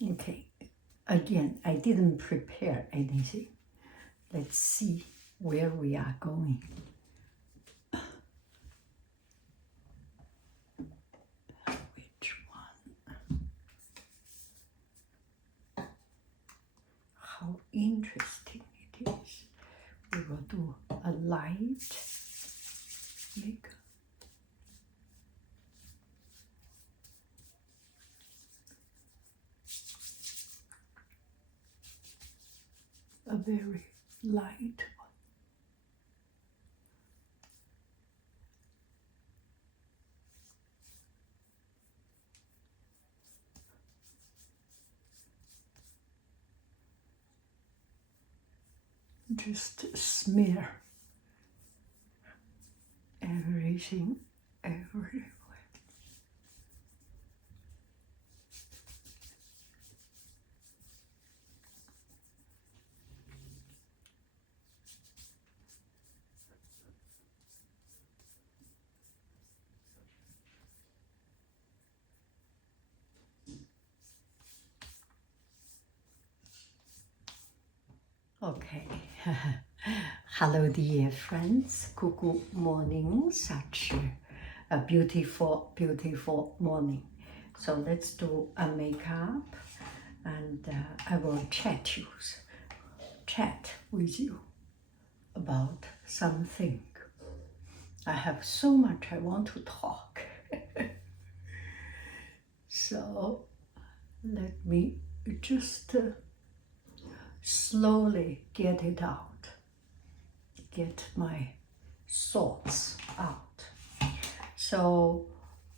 Okay, again, I didn't prepare anything. Let's see where we are going. Which one? How interesting it is. We will do a light makeup. A very light one. Just smear everything everywhere. Okay. Hello, dear friends. Good morning. Such a beautiful, beautiful morning. So let's do a makeup, and I will chat with you about something. I have so much I want to talk. So let me just slowly get it out, get my thoughts out. So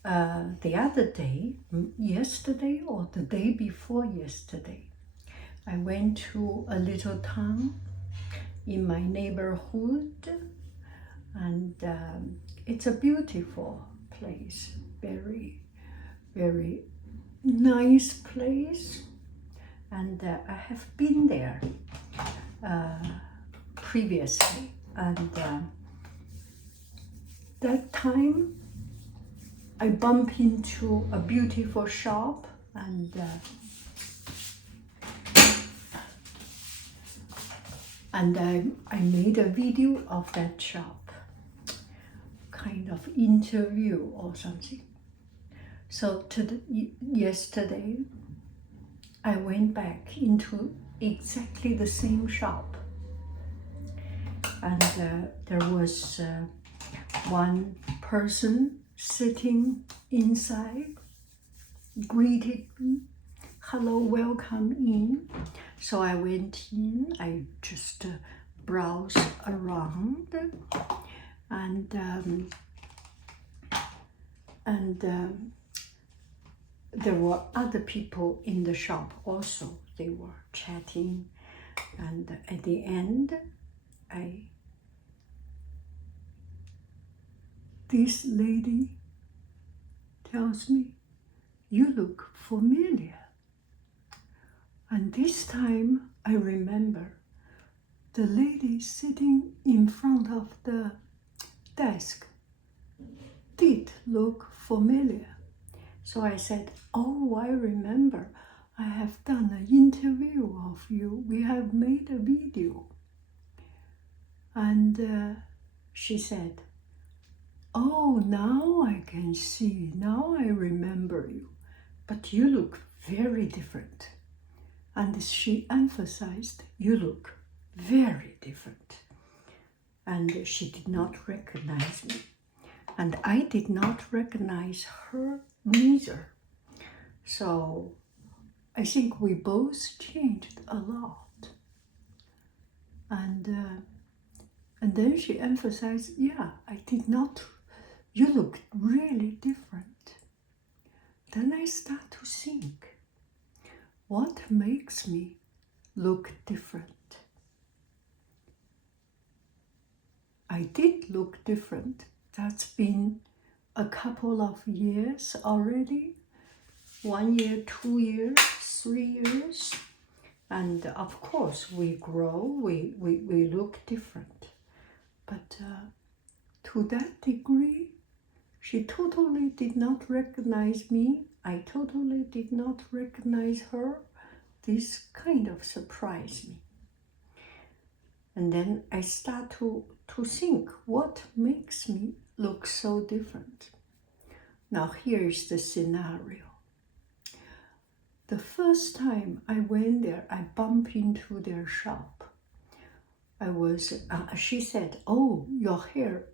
the other day, yesterday or the day before yesterday, I went to a little town in my neighborhood, and it's a beautiful place, very, very nice place. And I have been there previously, and that time I bumped into a beautiful shop, and I made a video of that shop, kind of interview or something. So yesterday I went back into exactly the same shop, and there was one person sitting inside, greeted me, hello, welcome in. So I went in, I just browsed around, and there were other people in the shop also. They were chatting, and at the end, this lady tells me, you look familiar. And this time I remember the lady sitting in front of the desk did look familiar. So I said, oh, I remember, I have done an interview of you. We have made a video. And she said, oh, now I can see, now I remember you, but you look very different. And she emphasized, you look very different. And she did not recognize me. And I did not recognize her neither. So I think we both changed a lot. And then she emphasized, yeah, I did not, you look really different. Then I start to think, what makes me look different? I did look different. That's been a couple of years already. 1 year, 2 years, 3 years. And of course, we grow, we look different. But to that degree, she totally did not recognize me. I totally did not recognize her. this kind of surprised me. And then I start to think, what makes me look so different? Now here is the scenario. The first time I went there, I bumped into their shop. She said, oh, your hair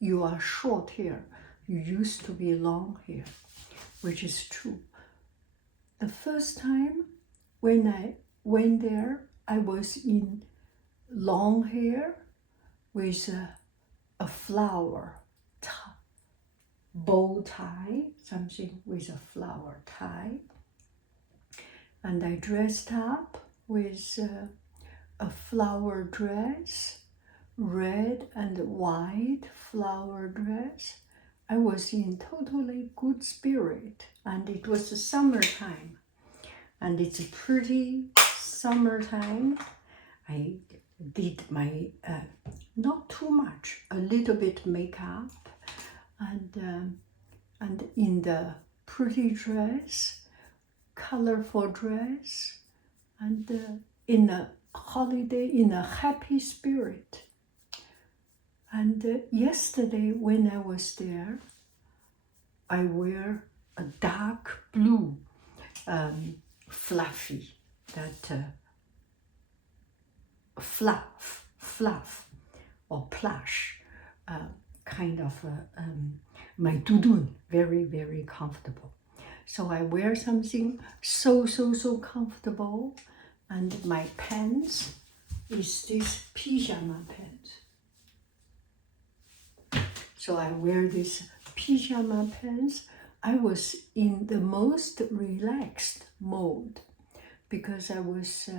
you are short hair. You used to be long hair, which is true. The first time when I went there, I was in long hair with a flower bow tie, something with a flower tie. And I dressed up with a flower dress, red and white flower dress. I was in totally good spirit, and it was the summertime, and it's a pretty summertime. I did my, not too much, a little bit makeup, and in the pretty dress, colorful dress, and in a holiday, in a happy spirit. And yesterday when I was there, I wear a dark blue fluffy, that fluff or plush kind of my dudun, very, very comfortable. So I wear something so comfortable, and my pants is this pyjama pants. So I wear this pyjama pants. I was in the most relaxed mode because I was,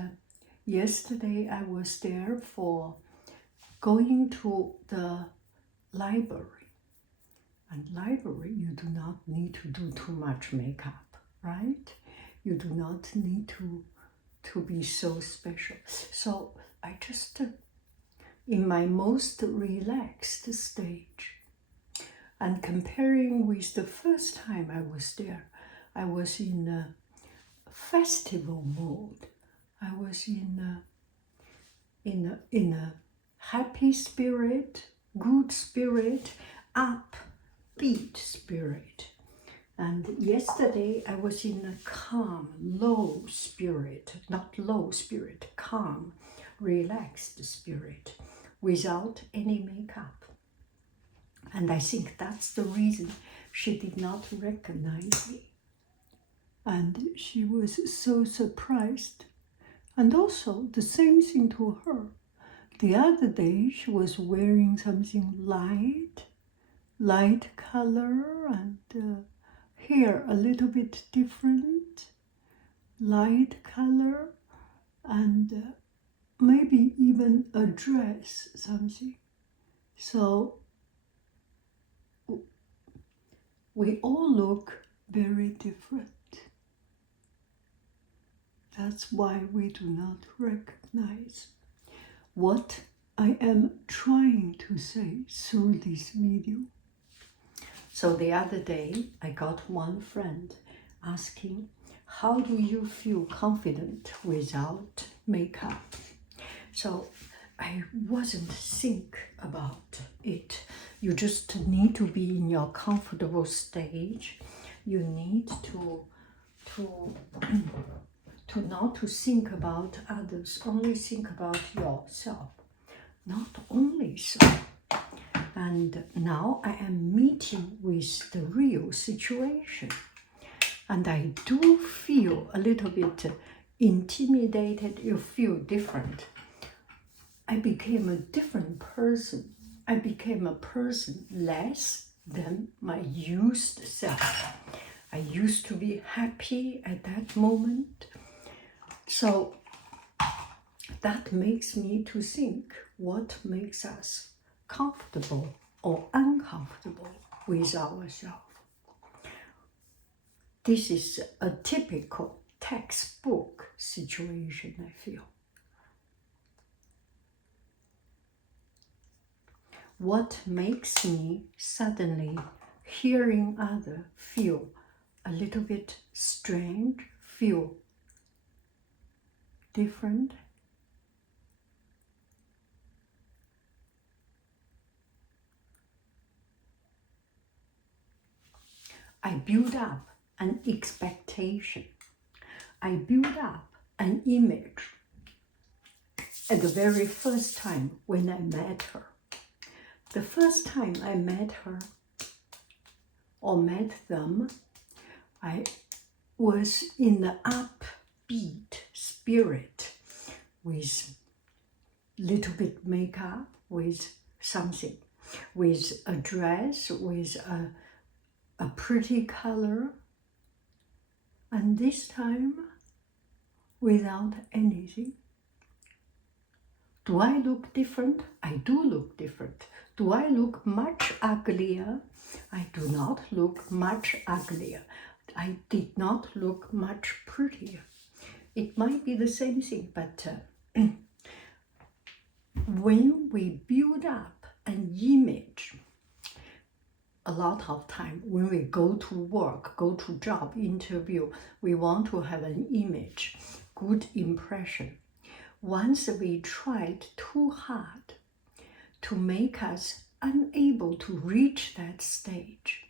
yesterday I was there for going to the library. And library, you do not need to do too much makeup, right? You do not need to be so special. So I just, in my most relaxed stage, and comparing with the first time I was there, I was in a festival mode. I was in a happy spirit, good spirit, upbeat spirit. And yesterday I was in a calm, low spirit, not low spirit, calm, relaxed spirit, without any makeup. And I think that's the reason she did not recognize me. And she was so surprised. And also the same thing to her. The other day she was wearing something light color, and hair a little bit different, light color, and maybe even a dress, something. So we all look very different. That's why we do not recognize. What I am trying to say through this video. So the other day, I got one friend asking, how do you feel confident without makeup? So I wasn't think about it. You just need to be in your comfortable stage. You need to not to think about others, only think about yourself. Not only so. And now I am meeting with the real situation. And I do feel a little bit intimidated. You feel different. I became a different person. I became a person less than my used self. I used to be happy at that moment. So that makes me to think what makes us comfortable or uncomfortable with ourselves. This is a typical textbook situation, I feel. What makes me suddenly hearing others feel a little bit strange, feel different? I build up an expectation. I build up an image at the very first time when I met her. The first time I met her or met them, I was in the upbeat spirit with little bit makeup, with something, with a dress, with a pretty color, and this time without anything. Do I look different? I do look different. Do I look much uglier? I do not look much uglier. I did not look much prettier. It might be the same thing, but when we build up an image, a lot of time when we go to work, go to job interview, we want to have an image, good impression. Once we tried too hard to make us unable to reach that stage,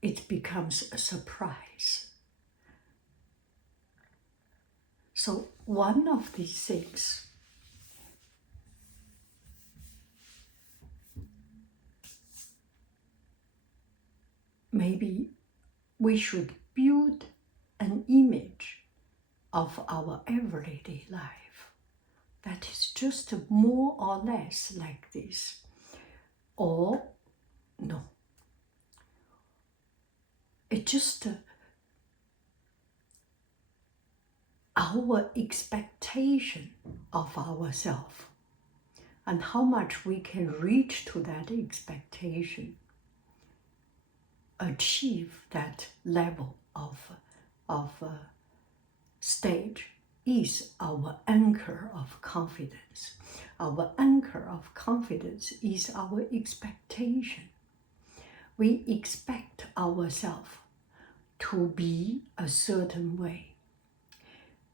it becomes a surprise. So one of these things maybe we should build an image of our everyday life that is just more or less like this, or no. It's just our expectation of ourselves and how much we can reach to that expectation, achieve that level of stage is our anchor of confidence. Our anchor of confidence is our expectation. We expect ourselves to be a certain way.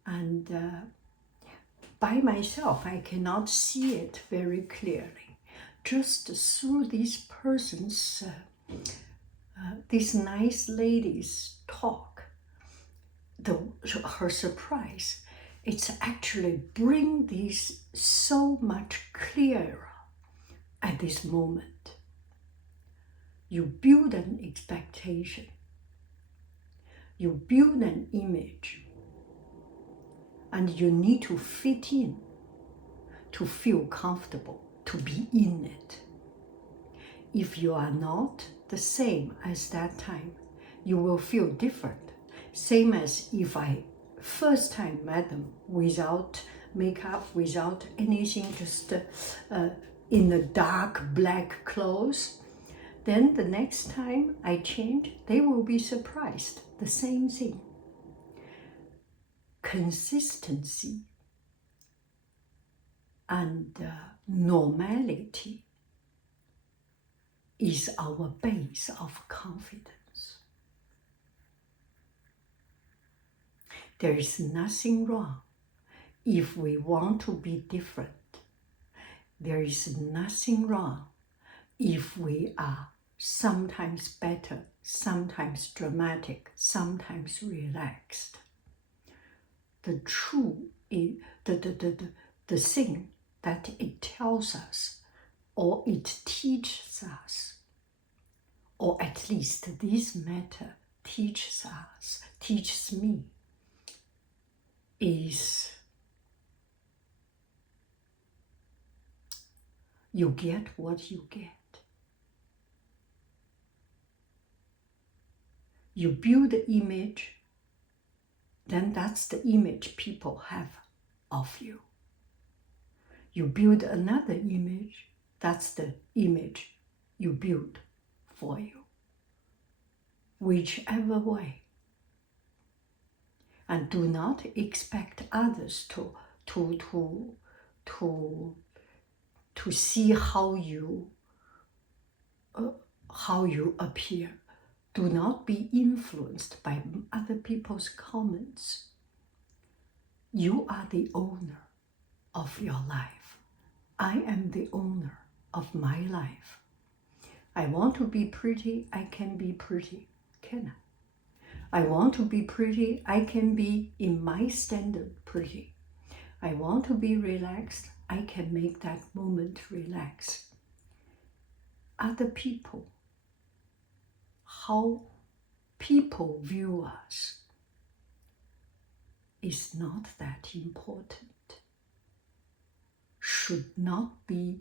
And by myself, I cannot see it very clearly. Just through this person's, this nice lady's talk, her surprise, it's actually bring this so much clearer at this moment. You build an expectation. You build an image. And you need to fit in, to feel comfortable, to be in it. If you are not the same as that time, you will feel different. Same as if I first time met them without makeup, without anything, just in the dark black clothes. Then the next time I change, they will be surprised. The same thing. Consistency and normality is our base of confidence. There is nothing wrong if we want to be different. There is nothing wrong if we are sometimes better, sometimes dramatic, sometimes relaxed. The true, the thing that it tells us, or it teaches us, or at least this matter teaches us, teaches me, is you get what you get. You build the image, then that's the image people have of you. You build another image, that's the image you build for you. Whichever way. And do not expect others to see how you appear. Do not be influenced by other people's comments. You are the owner of your life. I am the owner of my life. I want to be pretty, I can be pretty, can I? I want to be pretty, I can be in my standard pretty. I want to be relaxed, I can make that moment relax. Other people, how people view us is not that important, should not be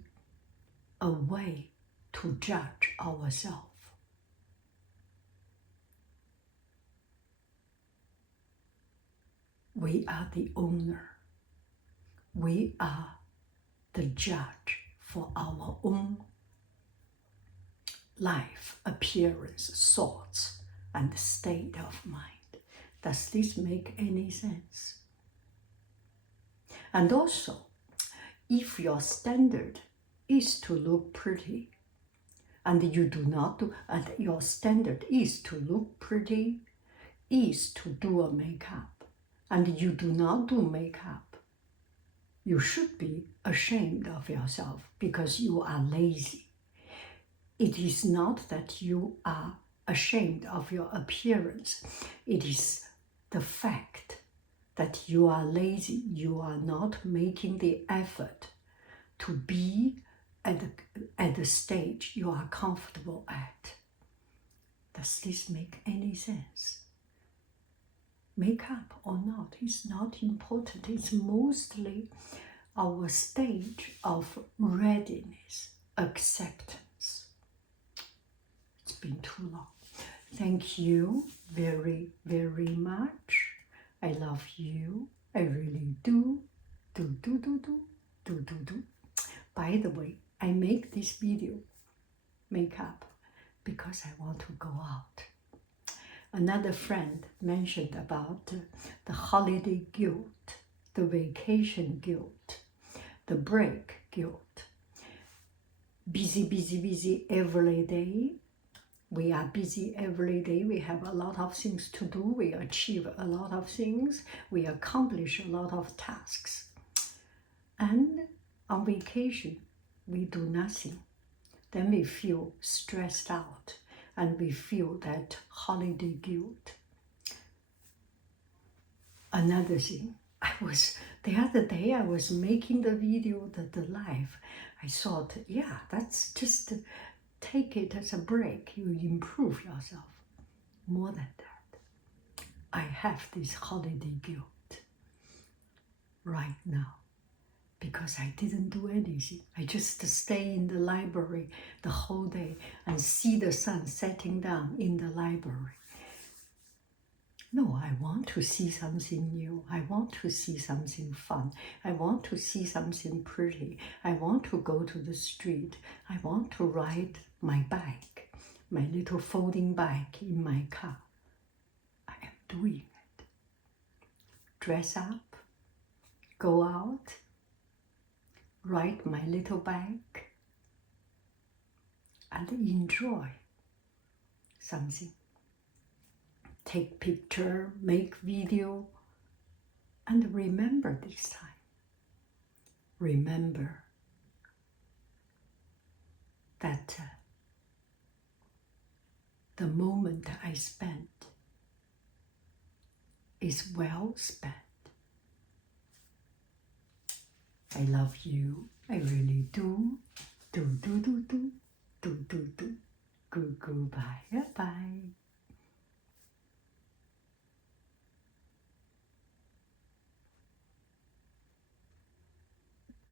a way to judge ourselves. We are the owner. We are the judge for our own life, appearance, thoughts, and state of mind. Does this make any sense? And also, if your standard is to look pretty, and you do not do, and your standard is to look pretty, is to do a makeup, and you do not do makeup, you should be ashamed of yourself because you are lazy. It is not that you are ashamed of your appearance. It is the fact that you are lazy. You are not making the effort to be at the stage you are comfortable at. Does this make any sense? Makeup or not is not important. It's mostly our stage of readiness, acceptance. It's been too long. Thank you very, very much. I love you. I really do. Do. By the way, I make this video, makeup, because I want to go out. Another friend mentioned about the holiday guilt, the vacation guilt, the break guilt. Busy every day. We are busy every day. We have a lot of things to do. We achieve a lot of things. We accomplish a lot of tasks. And on vacation, we do nothing. Then we feel stressed out and we feel that holiday guilt. Another thing, the other day I was making the video, the live. I thought, yeah, that's just take it as a break. You improve yourself. More than that, I have this holiday guilt right now because I didn't do anything. I just stay in the library the whole day and see the sun setting down in the library. No, I want to see something new. I want to see something fun. I want to see something pretty. I want to go to the street. I want to ride my bike, my little folding bike in my car. I am doing it. Dress up, go out, ride my little bike, and enjoy something. Take picture, make video, and remember this time. Remember that the moment I spent is well spent. I love you. I really do. Do. Goodbye. Bye.